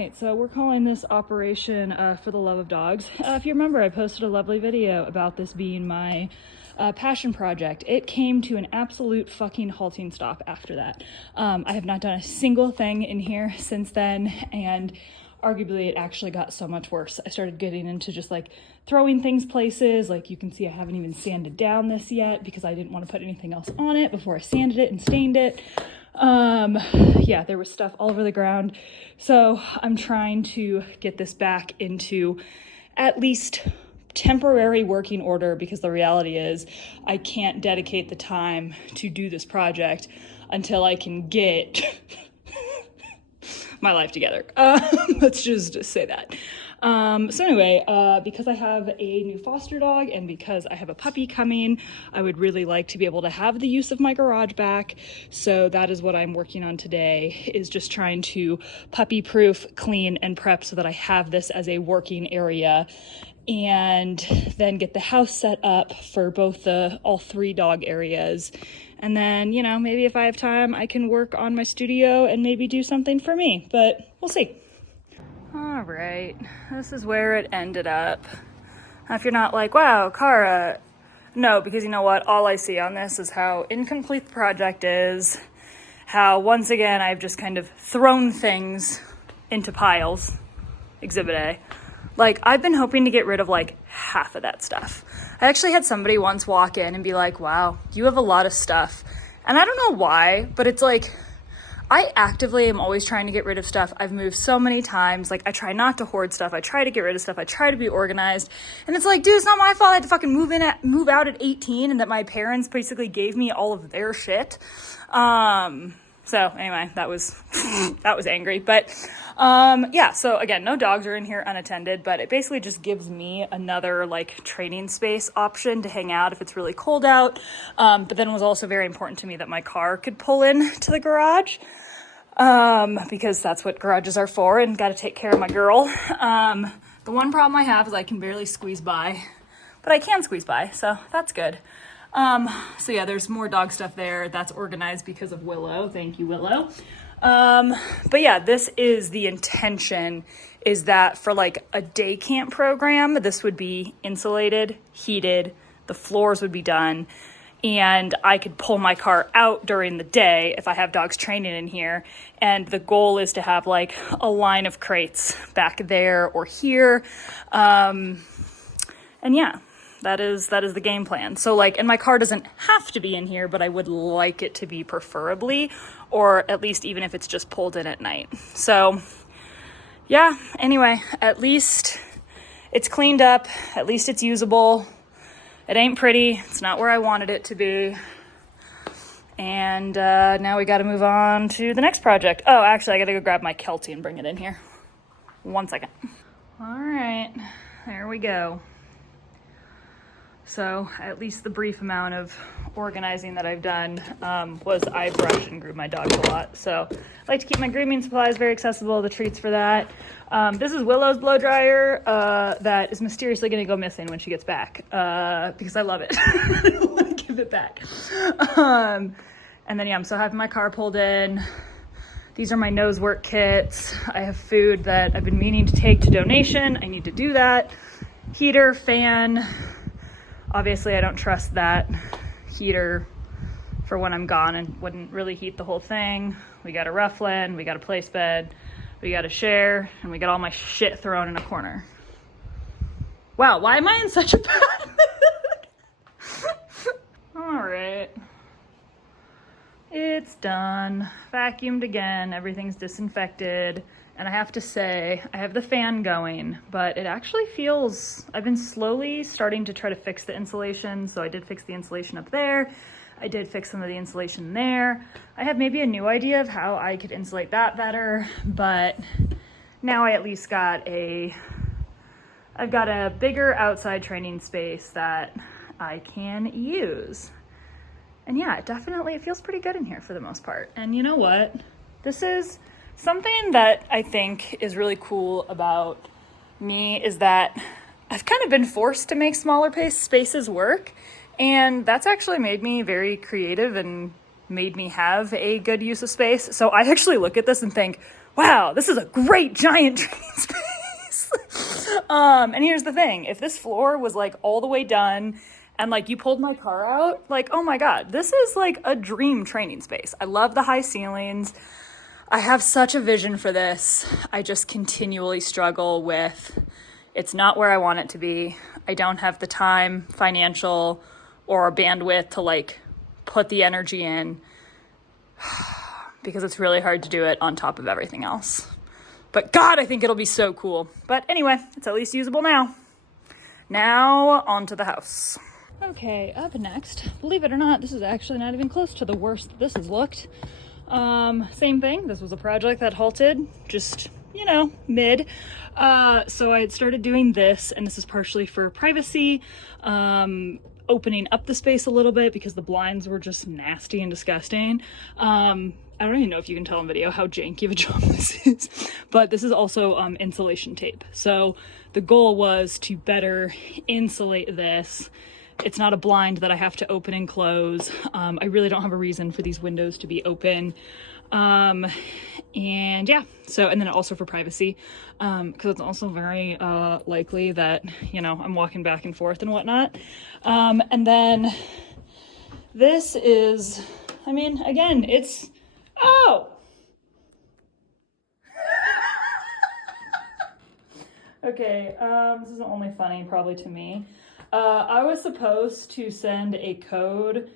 right, so we're calling this Operation For the Love of Dogs. If you remember, I posted a lovely video about this being my passion project. It came to an absolute fucking halting stop after that. I have not done a single thing in here since then, and arguably it actually got so much worse. I started getting into just like throwing things places. Like you can see I haven't even sanded down this yet because I didn't want to put anything else on it before I sanded it and stained it. Yeah, there was stuff all over the ground. So I'm trying to get this back into at least temporary working order, because the reality is I can't dedicate the time to do this project until I can get my life together. Let's just say that. So anyway, because I have a new foster dog and because I have a puppy coming, I would really like to be able to have the use of my garage back. So that is what I'm working on today, is just trying to puppy proof, clean, and prep so that I have this as a working area, and then get the house set up for both all three dog areas. And then, you know, maybe if I have time, I can work on my studio and maybe do something for me, but we'll see. All right, this is where it ended up. Now, if you're not like, wow, Cara, no, because you know what? All I see on this is how incomplete the project is, how once again, I've just kind of thrown things into piles, Exhibit A. Like, I've been hoping to get rid of like half of that stuff. I actually had somebody once walk in and be like, wow, you have a lot of stuff. And I don't know why, but it's like, I actively am always trying to get rid of stuff. I've moved so many times. Like, I try not to hoard stuff. I try to get rid of stuff. I try to be organized. And it's like, dude, it's not my fault I had to fucking move out at 18 and that my parents basically gave me all of their shit. So anyway, that was angry. But yeah, so again, no dogs are in here unattended, but it basically just gives me another like training space option to hang out if it's really cold out. But then it was also very important to me that my car could pull in to the garage, because that's what garages are for, and got to take care of my girl. The one problem I have is I can barely squeeze by, but I can squeeze by, so that's good. So yeah, there's more dog stuff there. That's organized because of Willow. Thank you, Willow. But yeah, this is the intention, is that for like a day camp program, this would be insulated, heated, the floors would be done, and I could pull my car out during the day if I have dogs training in here. And the goal is to have like a line of crates back there or here. And yeah. That is the game plan. So like, and my car doesn't have to be in here, but I would like it to be preferably, or at least even if it's just pulled in at night. So yeah, anyway, at least it's cleaned up. At least it's usable. It ain't pretty. It's not where I wanted it to be. And now we got to move on to the next project. Oh, actually, I got to go grab my Kelty and bring it in here. 1 second. All right, there we go. So at least the brief amount of organizing that I've done was I brush and groom my dogs a lot. So I like to keep my grooming supplies very accessible, the treats for that. This is Willow's blow dryer that is mysteriously going to go missing when she gets back because I love it. I don't want to give it back. And then yeah, I'm so having my car pulled in. These are my nose work kits. I have food that I've been meaning to take to donation. I need to do that. Heater, fan. Obviously, I don't trust that heater for when I'm gone and wouldn't really heat the whole thing. We got a Rufflin, we got a place bed, we got a share, and we got all my shit thrown in a corner. Wow, why am I in such a bad mood? All right. It's done. Vacuumed again, everything's disinfected. And I have to say, I have the fan going, but it actually feels, I've been slowly starting to try to fix the insulation. So I did fix the insulation up there. I did fix some of the insulation there. I have maybe a new idea of how I could insulate that better, but now I at least got I've got a bigger outside training space that I can use. And yeah, it feels pretty good in here for the most part. And you know what? This is something that I think is really cool about me, is that I've kind of been forced to make smaller spaces work. And that's actually made me very creative and made me have a good use of space. So I actually look at this and think, wow, this is a great giant training space. And here's the thing, if this floor was like all the way done and like you pulled my car out, like, oh my God, this is like a dream training space. I love the high ceilings. I have such a vision for this. I just continually struggle with, it's not where I want it to be. I don't have the time, financial, or bandwidth to like put the energy in because it's really hard to do it on top of everything else. But God, I think it'll be so cool. But anyway, it's at least usable now. Now onto the house. Okay, up next, believe it or not, this is actually not even close to the worst this has looked. Same thing, this was a project that halted, just, you know, mid. So I had started doing this, and this is partially for privacy, opening up the space a little bit because the blinds were just nasty and disgusting. I don't even know if you can tell in video how janky of a job this is, but this is also insulation tape. So the goal was to better insulate this. It's not a blind that I have to open and close. I really don't have a reason for these windows to be open. And yeah, so, and then also for privacy, because it's also very likely that, you know, I'm walking back and forth and whatnot. And then this is, I mean, again, it's, oh! Okay, this isn't only funny probably to me. I was supposed to send a code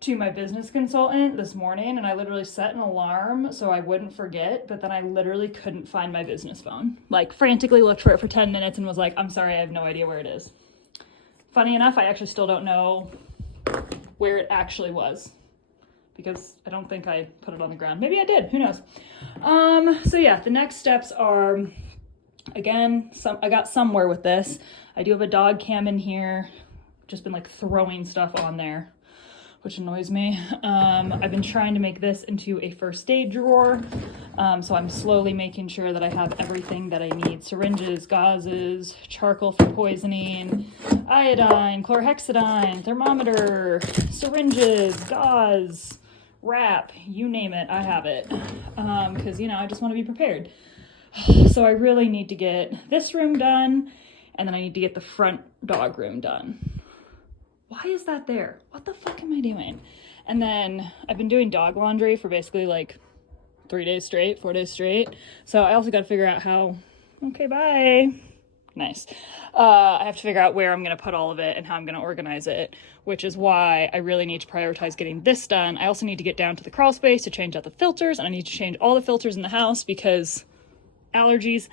to my business consultant this morning, and I literally set an alarm so I wouldn't forget, but then I literally couldn't find my business phone. Like, frantically looked for it for 10 minutes and was like, I'm sorry, I have no idea where it is. Funny enough, I actually still don't know where it actually was, because I don't think I put it on the ground. Maybe I did, who knows? So yeah, the next steps are, again, I got somewhere with this. I do have a dog cam in here, just been like throwing stuff on there, which annoys me. I've been trying to make this into a first aid drawer. So I'm slowly making sure that I have everything that I need. Syringes, gauzes, charcoal for poisoning, iodine, chlorhexidine, thermometer, syringes, gauze, wrap, you name it, I have it. Because, you know, I just want to be prepared. So I really need to get this room done, and then I need to get the front dog room done. Why is that there? What the fuck am I doing? And then I've been doing dog laundry for basically like 4 days straight. So I also got to figure out how, okay, bye. Nice. I have to figure out where I'm going to put all of it and how I'm going to organize it, which is why I really need to prioritize getting this done. I also need to get down to the crawl space to change out the filters, and I need to change all the filters in the house because allergies.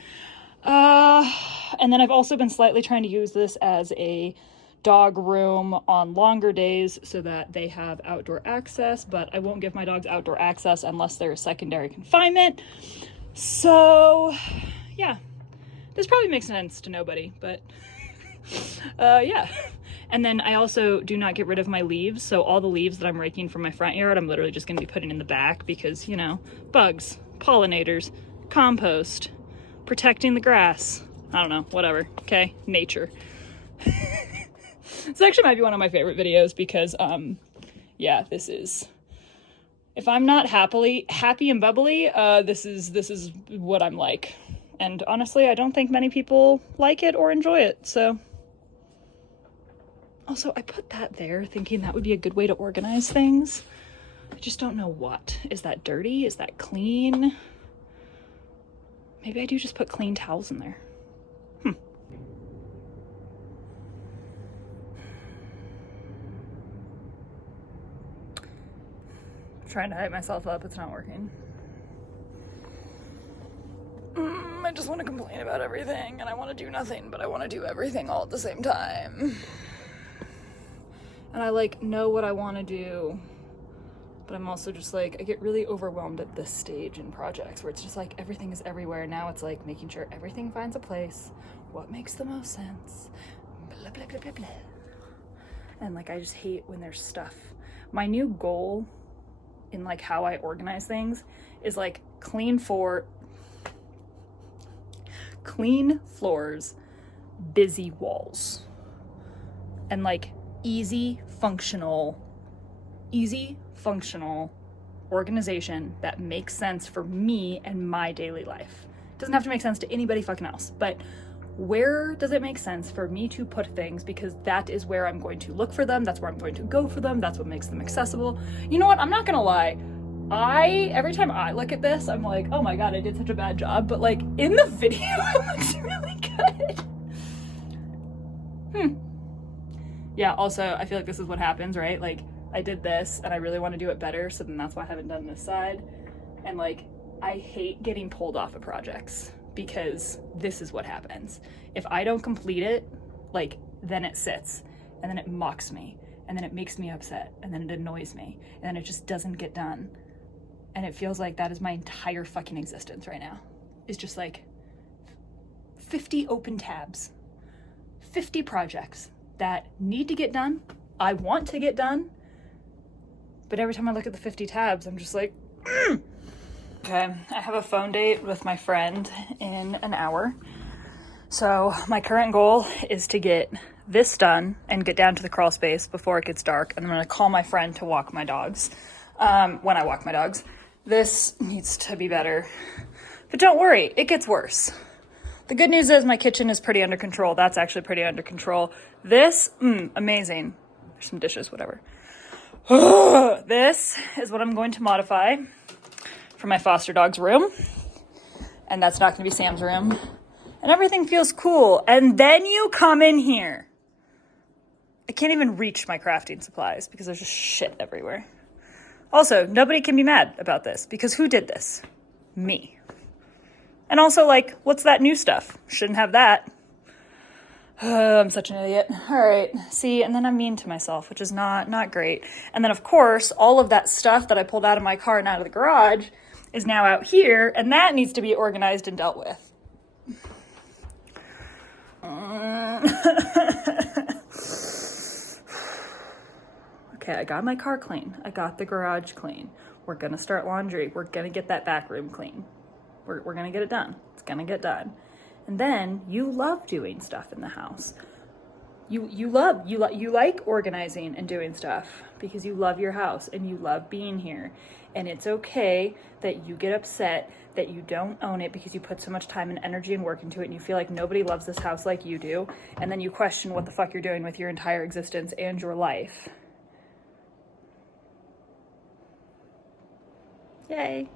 And then I've also been slightly trying to use this as a dog room on longer days so that they have outdoor access, but I won't give my dogs outdoor access unless there's secondary confinement. So yeah, this probably makes sense to nobody, but yeah. And then I also do not get rid of my leaves. So all the leaves that I'm raking from my front yard, I'm literally just going to be putting in the back because, you know, bugs, pollinators, compost, protecting the grass. I don't know, whatever. Okay, nature. This actually might be one of my favorite videos because, yeah, this is, if I'm not happy and bubbly, this is what I'm like. And honestly, I don't think many people like it or enjoy it, so. Also, I put that there thinking that would be a good way to organize things. I just don't know what. Is that dirty? Is that clean? Maybe I do just put clean towels in there. Trying to hype myself up, it's not working. I just want to complain about everything, and I want to do nothing, but I want to do everything all at the same time. And I like know what I want to do, but I'm also just like, I get really overwhelmed at this stage in projects where it's just like everything is everywhere. Now it's like making sure everything finds a place, what makes the most sense, blah, blah, blah, blah, blah. And like, I just hate when there's stuff. My new goal in like how I organize things is like clean floors, busy walls, and like easy functional organization that makes sense for me and my daily life. It doesn't have to make sense to anybody fucking else, but where does it make sense for me to put things, because that is where I'm going to look for them, that's where I'm going to go for them, that's what makes them accessible. You know what, I'm not gonna lie, every time I look at this, I'm like, oh my god, I did such a bad job, but like in the video it looks really good. Yeah, also I feel like this is what happens, right? Like I did this and I really want to do it better, so then that's why I haven't done this side. And like I hate getting pulled off of projects, because this is what happens. If I don't complete it, like, then it sits, and then it mocks me, and then it makes me upset, and then it annoys me, and then it just doesn't get done. And it feels like that is my entire fucking existence right now. It's just like 50 open tabs, 50 projects that need to get done, I want to get done, but every time I look at the 50 tabs, I'm just like, Okay, I have a phone date with my friend in an hour. So my current goal is to get this done and get down to the crawl space before it gets dark. And I'm gonna call my friend to walk my dogs. When I walk my dogs. This needs to be better, but don't worry, it gets worse. The good news is my kitchen is pretty under control. That's actually pretty under control. This, amazing. There's some dishes, whatever. This is what I'm going to modify for my foster dog's room, and that's not gonna be Sam's room, and everything feels cool. And then you come in here. I can't even reach my crafting supplies because there's just shit everywhere. Also, nobody can be mad about this, because who did this? Me. And also, like, what's that new stuff? Shouldn't have that. I'm such an idiot. All right, see, and then I'm mean to myself, which is not great. And then of course, all of that stuff that I pulled out of my car and out of the garage is now out here, and that needs to be organized and dealt with. Okay, I got my car clean. I got the garage clean. We're gonna start laundry. We're gonna get that back room clean. We're gonna get it done. It's gonna get done. And then you love doing stuff in the house. You like organizing and doing stuff because you love your house and you love being here. And it's okay that you get upset that you don't own it because you put so much time and energy and work into it and you feel like nobody loves this house like you do. And then you question what the fuck you're doing with your entire existence and your life. Yay.